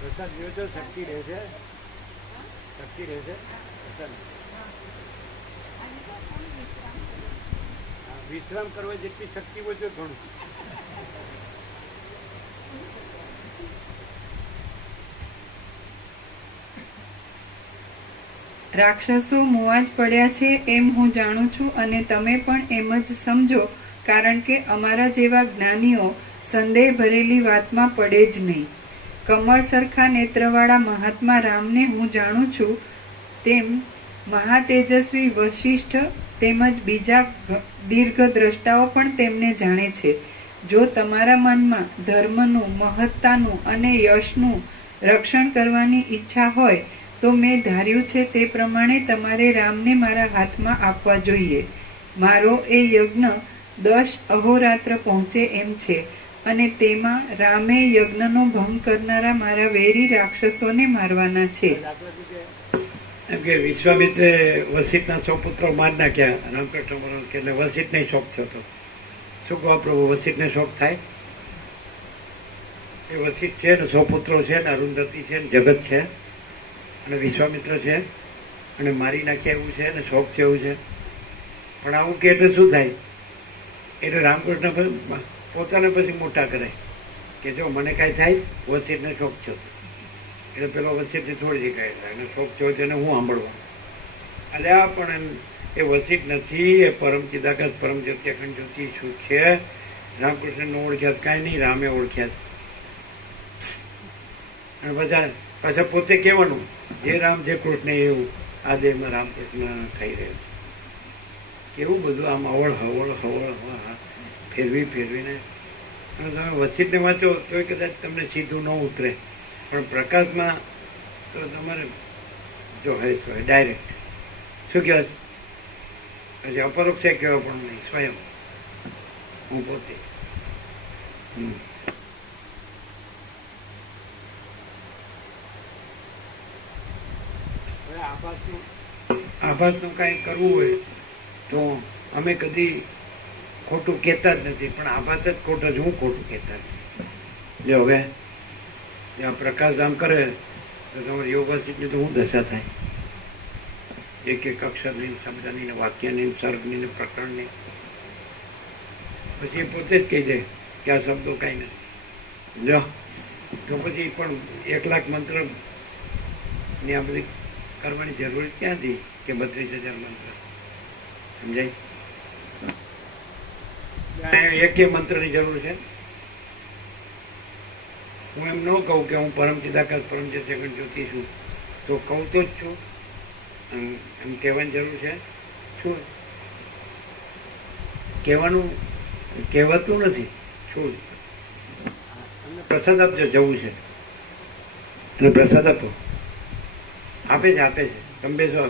પ્રસાદ જોજો શક્તિ રહેશે, શક્તિ રહેશે. પ્રસાદ વિશ્રામ કરવા જેટલી શક્તિ હોય તો ઘણું. રાક્ષસો મુવા જ પડ્યા છે એમ હું જાણું છું અને તમે પણ એમ જ સમજો, કારણ કે અમારા જેવા જ્ઞાનીઓ સંદેહ ભરેલી વાતમાં પડે જ નહીં. કમળ સરખા નેત્રવાળા મહાત્મા રામને હું જાણું છું તેમ મહાતેજસ્વી વશિષ્ઠ તેમજ બીજા દીર્ઘદ્રષ્ટાઓ પણ તેમને જાણે છે. જો તમારા મનમાં ધર્મનું, મહત્તાનું અને યશનું રક્ષણ કરવાની ઈચ્છા હોય તો મેં ધાર્યું છે તે પ્રમાણે તમારે રામને મારા હાથમાં આપવા જોઈએ. મારો એ યજ્ઞ 10 અહોરાત્ર પહોંચે એમ છે અને તેમાં રામે યજ્ઞનો ભંગ કરનારા મારા વેરી રાક્ષસોને મારવાના છે. એમ કે વિશ્વામિત્રે વસિષ્ઠના 100 પુત્રો માર નાખ્યા. રામકૃષ્ણ મહારાજ કે એટલે વસિષ્ઠને શોખ થયો હતો. શું કહો પ્રભુ, વસિષ્ઠને શોખ થાય? એ વસિષ્ઠ છે ને 100 પુત્રો છે ને અરુંધતી છે ને જગત છે અને વિશ્વામિત્ર છે અને મારી નાખ્યા એવું છે ને શોખ છે એવું છે. પણ આવું કે એટલે શું થાય? એટલે રામકૃષ્ણ પોતાને પછી મોટા કરે કે જો મને કાંઈ થાય, વસિષ્ઠને શોખ થયો એટલે પેલો વસિષ્ઠને છોડી દે કાંઈ થાય અને શોખ થયો તેને હું સાંભળવા. અલ્યા પણ એ વસિષ્ઠ નથી, એ પરમ ચિદાકાશ પરમ જ્યોતિ અખંડ જ્યોતિ શું છે? રામકૃષ્ણને ઓળખ્યા કાંઈ નહીં, રામે ઓળખ્યા. અને બધા પાછા પોતે કહેવાનું જે રામ જે કૃષ્ણ એવું આ દેહમાં રામકૃષ્ણ થઈ રહ્યું છે. કેવું બધું આમ અવળ હવળ ફેરવીને. અને તમે વસિષ્ઠને વાંચો તો કદાચ તમને સીધું ન ઉતરે, પણ પ્રકાશમાં તો તમારે જો હરીશ હોય ડાયરેક્ટ શું કહેવાય, હજી અપરોક્ષે કહેવા પણ નહીં, સ્વયં હું પોતે. આભાસનું કાંઈ કરવું હોય તો અમે કદી ખોટું કહેતા જ નથી, પણ આભાસ જ ખોટો જ, હું ખોટું કહેતા નથી. જો હવે જ્યાં પ્રકાશ ધામ કરે તો તમારે યોગાસિતની તો હું દશા થાય, એક એક અક્ષરની, શબ્દની ને વાક્યની, સર્ગની ને પ્રકરણની. પછી એ પોતે જ કહી દે કે આ શબ્દો કાંઈ નથી. જો તો પછી પણ 1 લાખ મંત્રની આ બધી કરવાની જરૂર ક્યાંથી કે 32,000 મંત્ર સમજાય? એક મંત્રની જરૂર છે. હું એમ ન કહું કે હું પરમ ચિદાકાશ પરમ જ્યોતિ છું, તો કહું તો જ છું, એમ કહેવાની જરૂર છે. શું કહેવાનું કહેવાતું નથી. શું પ્રસાદ આપજો, જવું છે અને પ્રસાદ આપો. આપે છે તમે બેસો.